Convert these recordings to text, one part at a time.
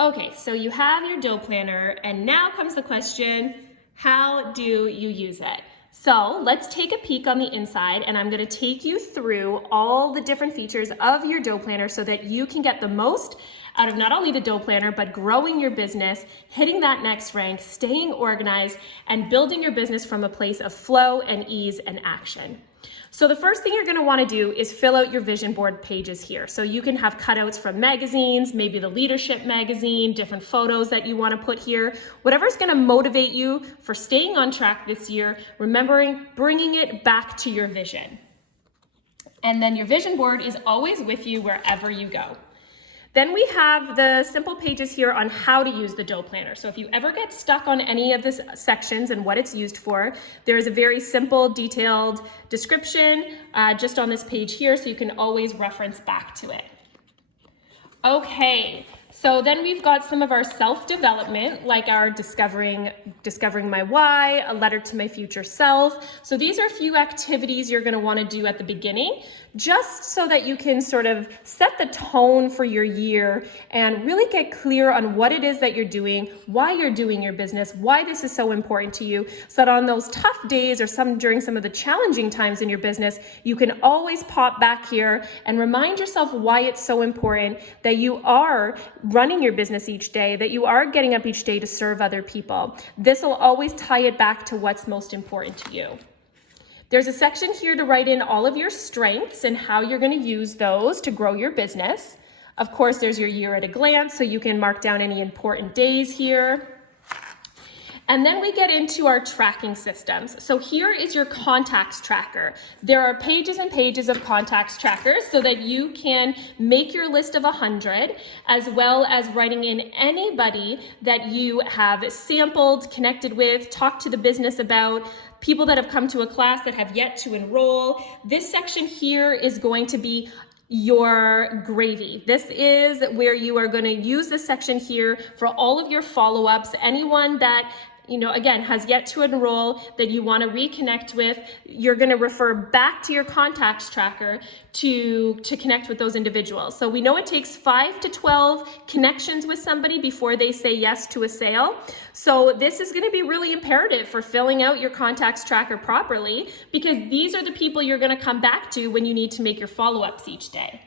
Okay, so you have your dōPLANNER, and now comes the question, how do you use it? So let's take a peek on the inside, and I'm going to take you through all the different features of your dōPLANNER so that you can get the most out of not only the dōPLANNER, but growing your business, hitting that next rank, staying organized, and building your business from a place of flow and ease and action. So the first thing you're going to want to do is fill out your vision board pages here. So you can have cutouts from magazines, maybe the leadership magazine, different photos that you want to put here, whatever's going to motivate you for staying on track this year, remembering bringing it back to your vision. And then your vision board is always with you wherever you go. Then we have the simple pages here on how to use the dōPLANNER. So if you ever get stuck on any of the sections and what it's used for, there is a very simple, detailed description just on this page here, so you can always reference back to it. Okay, so then we've got some of our self-development, like our discovering my why, a letter to my future self. So these are a few activities you're going to want to do at the beginning, just so that you can sort of set the tone for your year and really get clear on what it is that you're doing, why you're doing your business, why this is so important to you, so that on those tough days or during some of the challenging times in your business, you can always pop back here and remind yourself why it's so important that you are running your business each day, that you are getting up each day to serve other people. This will always tie it back to what's most important to you. There's a section here to write in all of your strengths and how you're going to use those to grow your business. Of course, there's your year at a glance, so you can mark down any important days here. And then we get into our tracking systems. So here is your contacts tracker. There are pages and pages of contacts trackers so that you can make your list of 100, as well as writing in anybody that you have sampled, connected with, talked to the business about, people that have come to a class that have yet to enroll. This section here is going to be your gravy. This is where you are going to use this section here for all of your follow-ups. Anyone that again, has yet to enroll that you want to reconnect with, you're going to refer back to your contacts tracker to connect with those individuals. So we know it takes 5 to 12 connections with somebody before they say yes to a sale. So this is going to be really imperative for filling out your contacts tracker properly, because these are the people you're going to come back to when you need to make your follow-ups each day.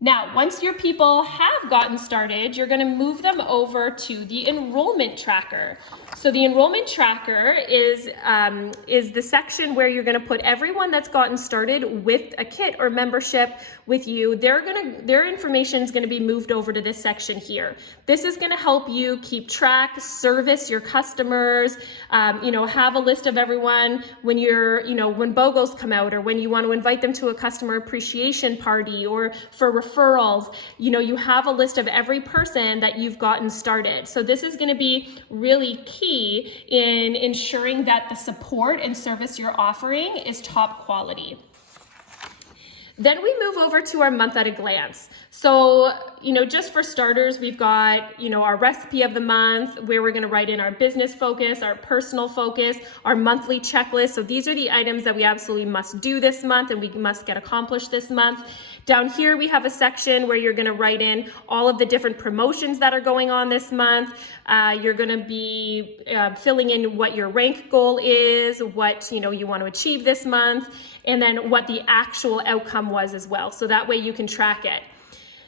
Now, once your people have gotten started, you're going to move them over to the enrollment tracker. So the enrollment tracker is the section where you're going to put everyone that's gotten started with a kit or membership with you. Their information is going to be moved over to this section here. This is going to help you keep track, service your customers, have a list of everyone when when BOGOs come out, or when you want to invite them to a customer appreciation party or for referrals. You have a list of every person that you've gotten started. So this is going to be really key in ensuring that the support and service you're offering is top quality. Then we move over to our month at a glance. So, just for starters, we've got, our recipe of the month, where we're going to write in our business focus, our personal focus, our monthly checklist. So these are the items that we absolutely must do this month and we must get accomplished this month. Down here, we have a section where you're going to write in all of the different promotions that are going on this month. You're going to be filling in what your rank goal is, what you want to achieve this month, and then what the actual outcome was as well. So that way you can track it.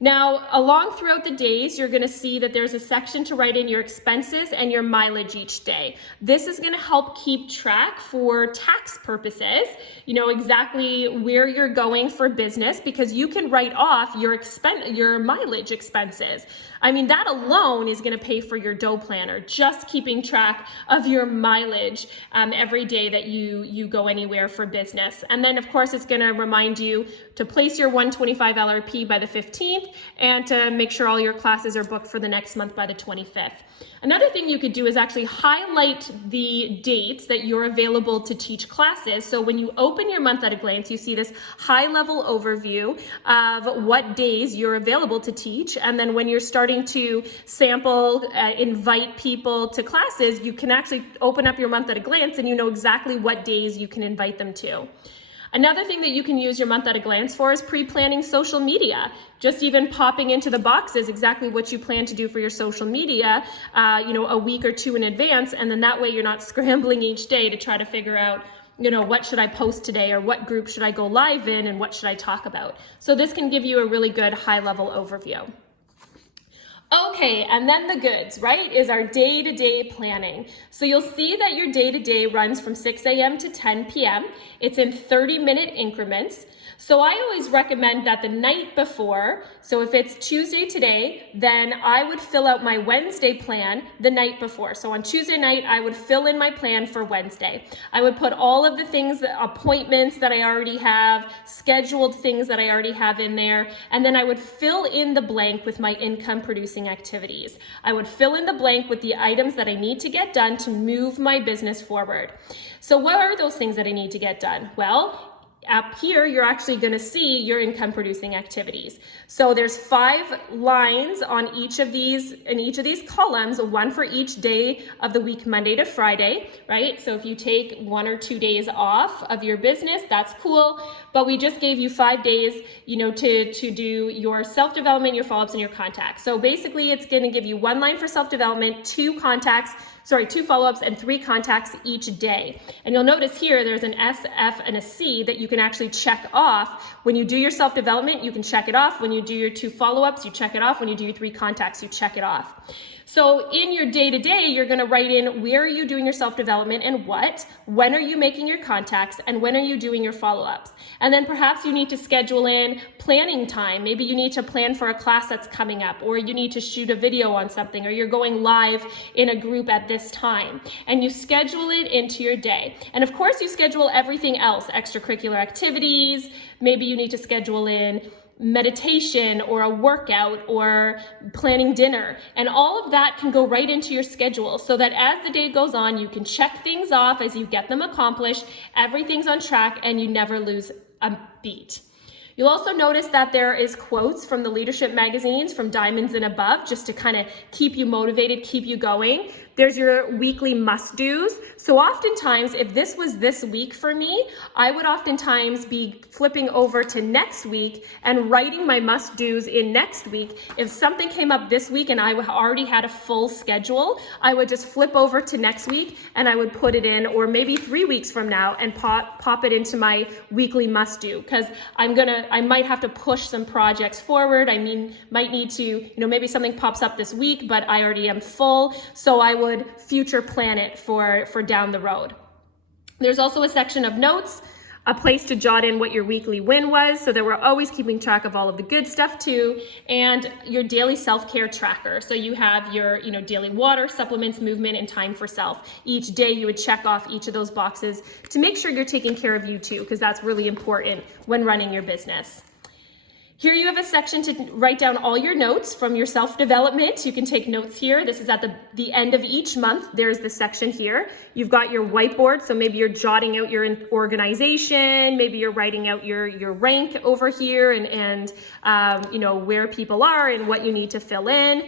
Now, along throughout the days, you're going to see that there's a section to write in your expenses and your mileage each day. This is going to help keep track for tax purposes, exactly where you're going for business, because you can write off your mileage expenses. That alone is going to pay for your dōPLANNER, just keeping track of your mileage every day that you go anywhere for business. And then, of course, it's going to remind you to place your 125 LRP by the 15th and to make sure all your classes are booked for the next month by the 25th. Another thing you could do is actually highlight the dates that you're available to teach classes. So when you open your month at a glance, you see this high-level overview of what days you're available to teach. And then when you're starting to sample, invite people to classes, you can actually open up your month at a glance and you know exactly what days you can invite them to. Another thing that you can use your month at a glance for is pre-planning social media. Just even popping into the boxes exactly what you plan to do for your social media, a week or two in advance, and then that way you're not scrambling each day to try to figure out, what should I post today, or what group should I go live in, and what should I talk about. So this can give you a really good high-level overview. Okay, and then the goods, right, is our day-to-day planning. So you'll see that your day-to-day runs from 6 a.m. to 10 p.m. It's in 30-minute increments. So I always recommend that the night before, so if it's Tuesday today, then I would fill out my Wednesday plan the night before. So on Tuesday night, I would fill in my plan for Wednesday. I would put all of the things, appointments that I already have, scheduled things that I already have in there, and then I would fill in the blank with my income producing activities. I would fill in the blank with the items that I need to get done to move my business forward. So what are those things that I need to get done? Well, up here, you're actually going to see your income producing activities. So there's 5 lines on each of these, in each of these columns, one for each day of the week, Monday to Friday, right? So if you take 1 or 2 days off of your business, that's cool. But we just gave you 5 days, to do your self-development, your follow-ups, and your contacts. So basically, it's going to give you 1 line for self-development, 2 follow-ups, and 3 contacts each day. And you'll notice here, there's an S, F, and a C that you can actually check off. When you do your self-development, you can check it off. When you do your 2 follow-ups, you check it off. When you do your 3 contacts, you check it off. So in your day-to-day, you're gonna write in where are you doing your self-development and what, when are you making your contacts, and when are you doing your follow-ups. And then perhaps you need to schedule in planning time. Maybe you need to plan for a class that's coming up, or you need to shoot a video on something, or you're going live in a group at this time. And you schedule it into your day. And of course you schedule everything else, extracurricular activities. Maybe you need to schedule in meditation or a workout or planning dinner, and all of that can go right into your schedule so that as the day goes on, you can check things off as you get them accomplished, everything's on track, and you never lose a beat. You'll also notice that there is quotes from the leadership magazines from Diamonds and Above, just to kind of keep you motivated, keep you going. There's your weekly must-dos. So oftentimes, if this was this week for me, I would oftentimes be flipping over to next week and writing my must-dos in next week. If something came up this week and I already had a full schedule, I would just flip over to next week and I would put it in, or maybe 3 weeks from now, and pop it into my weekly must-do, because I might have to push some projects forward. Might need to, maybe something pops up this week, but I already am full. So I would future plan it for down the road. There's also a section of notes, a place to jot in what your weekly win was, so that we're always keeping track of all of the good stuff too, and your daily self-care tracker. So you have your, daily water, supplements, movement, and time for self. Each day you would check off each of those boxes to make sure you're taking care of you too, because that's really important when running your business. Here you have a section to write down all your notes from your self-development. You can take notes here. This is at the end of each month. There's the section here. You've got your whiteboard, so maybe you're jotting out your organization, maybe you're writing out your rank over here and where people are and what you need to fill in.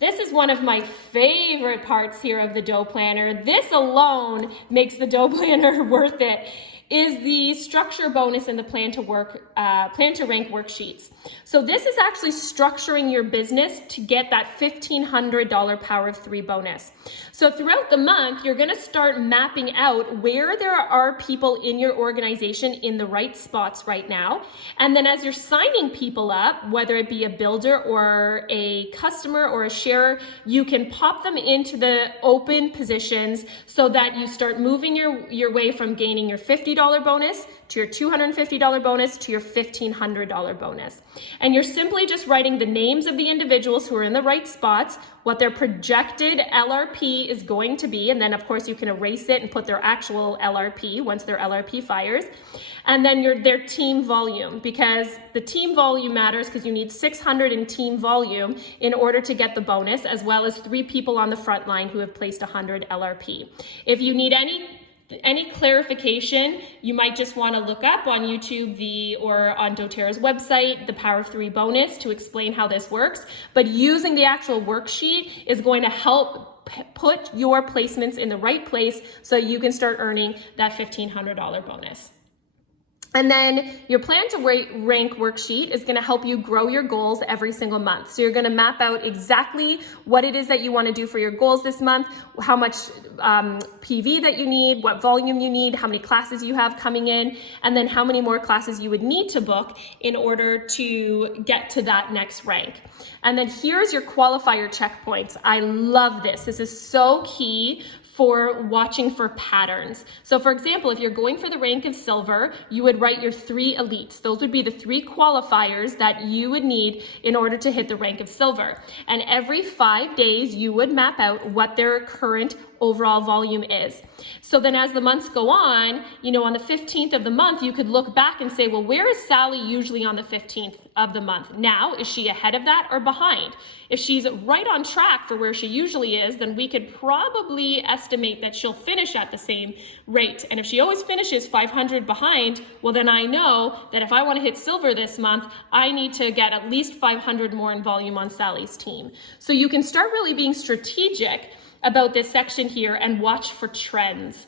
This is one of my favorite parts here of the dōPLANNER. This alone makes the dōPLANNER worth it. Is the structure bonus in the plan to rank worksheets. So this is actually structuring your business to get that $1,500 Power of 3 bonus. So throughout the month, you're gonna start mapping out where there are people in your organization in the right spots right now. And then as you're signing people up, whether it be a builder or a customer or a sharer, you can pop them into the open positions so that you start moving your way from gaining your $50 bonus to your $250 bonus to your $1,500 bonus. And you're simply just writing the names of the individuals who are in the right spots, what their projected LRP is going to be, and then of course you can erase it and put their actual LRP once their LRP fires, and then their team volume, because the team volume matters because you need 600 in team volume in order to get the bonus, as well as 3 people on the front line who have placed 100 LRP. If you need any clarification, you might just want to look up on YouTube or on doTERRA's website, the Power of 3 bonus, to explain how this works. But using the actual worksheet is going to help put your placements in the right place so you can start earning that $1,500 bonus. And then your plan to rank worksheet is going to help you grow your goals every single month. So you're going to map out exactly what it is that you want to do for your goals this month, how much PV that you need, what volume you need, how many classes you have coming in, and then how many more classes you would need to book in order to get to that next rank. And then here's your qualifier checkpoints. I love this. This is so key for watching for patterns. So for example, if you're going for the rank of silver, you would write your 3 elites. Those would be the 3 qualifiers that you would need in order to hit the rank of silver. And every 5 days, you would map out what their current overall volume is. So then as the months go on, on the 15th of the month, you could look back and say, well, where is Sally usually on the 15th of the month? Now, is she ahead of that or behind? If she's right on track for where she usually is, then we could probably estimate that she'll finish at the same rate. And if she always finishes 500 behind, well, then I know that if I want to hit silver this month, I need to get at least 500 more in volume on Sally's team. So you can start really being strategic about this section here and watch for trends.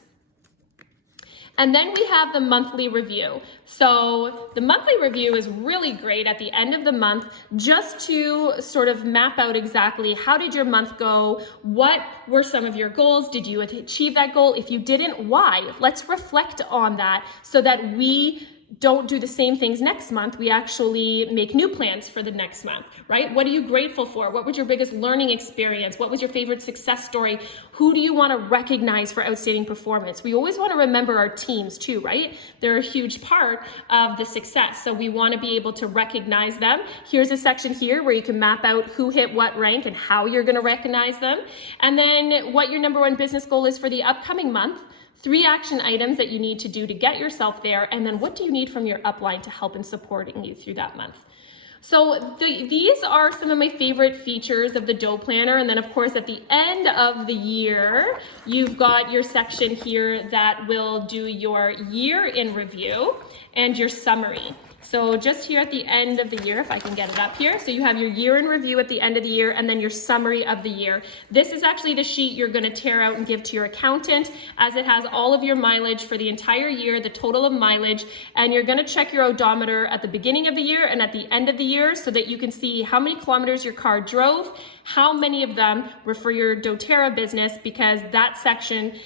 And then we have the monthly review. So the monthly review is really great at the end of the month just to sort of map out exactly how did your month go, what were some of your goals, did you achieve that goal? If you didn't, why? Let's reflect on that so that we don't do the same things next month. We actually make new plans for the next month, right? What are you grateful for? What was your biggest learning experience? What was your favorite success story? Who do you want to recognize for outstanding performance? We always want to remember our teams too, right? They're a huge part of the success. So we want to be able to recognize them. Here's a section here where you can map out who hit what rank and how you're going to recognize them. And then what your number 1 business goal is for the upcoming month. 3 action items that you need to do to get yourself there, and then what do you need from your upline to help in supporting you through that month. So these are some of my favorite features of the dōPLANNER, and then of course at the end of the year, you've got your section here that will do your year in review and your summary. So just here at the end of the year, if I can get it up here. So you have your year in review at the end of the year and then your summary of the year. This is actually the sheet you're going to tear out and give to your accountant, as it has all of your mileage for the entire year, the total of mileage, and you're going to check your odometer at the beginning of the year and at the end of the year so that you can see how many kilometers your car drove, how many of them were for your doTERRA business, because that section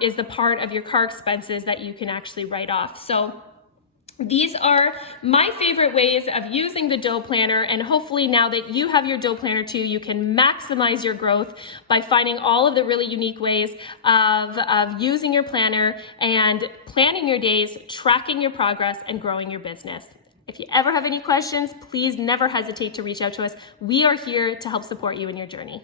is the part of your car expenses that you can actually write off. So these are my favorite ways of using the dōPLANNER, and hopefully now that you have your dōPLANNER too, you can maximize your growth by finding all of the really unique ways of using your planner and planning your days, tracking your progress, and growing your business. If you ever have any questions, please never hesitate to reach out to us. We are here to help support you in your journey.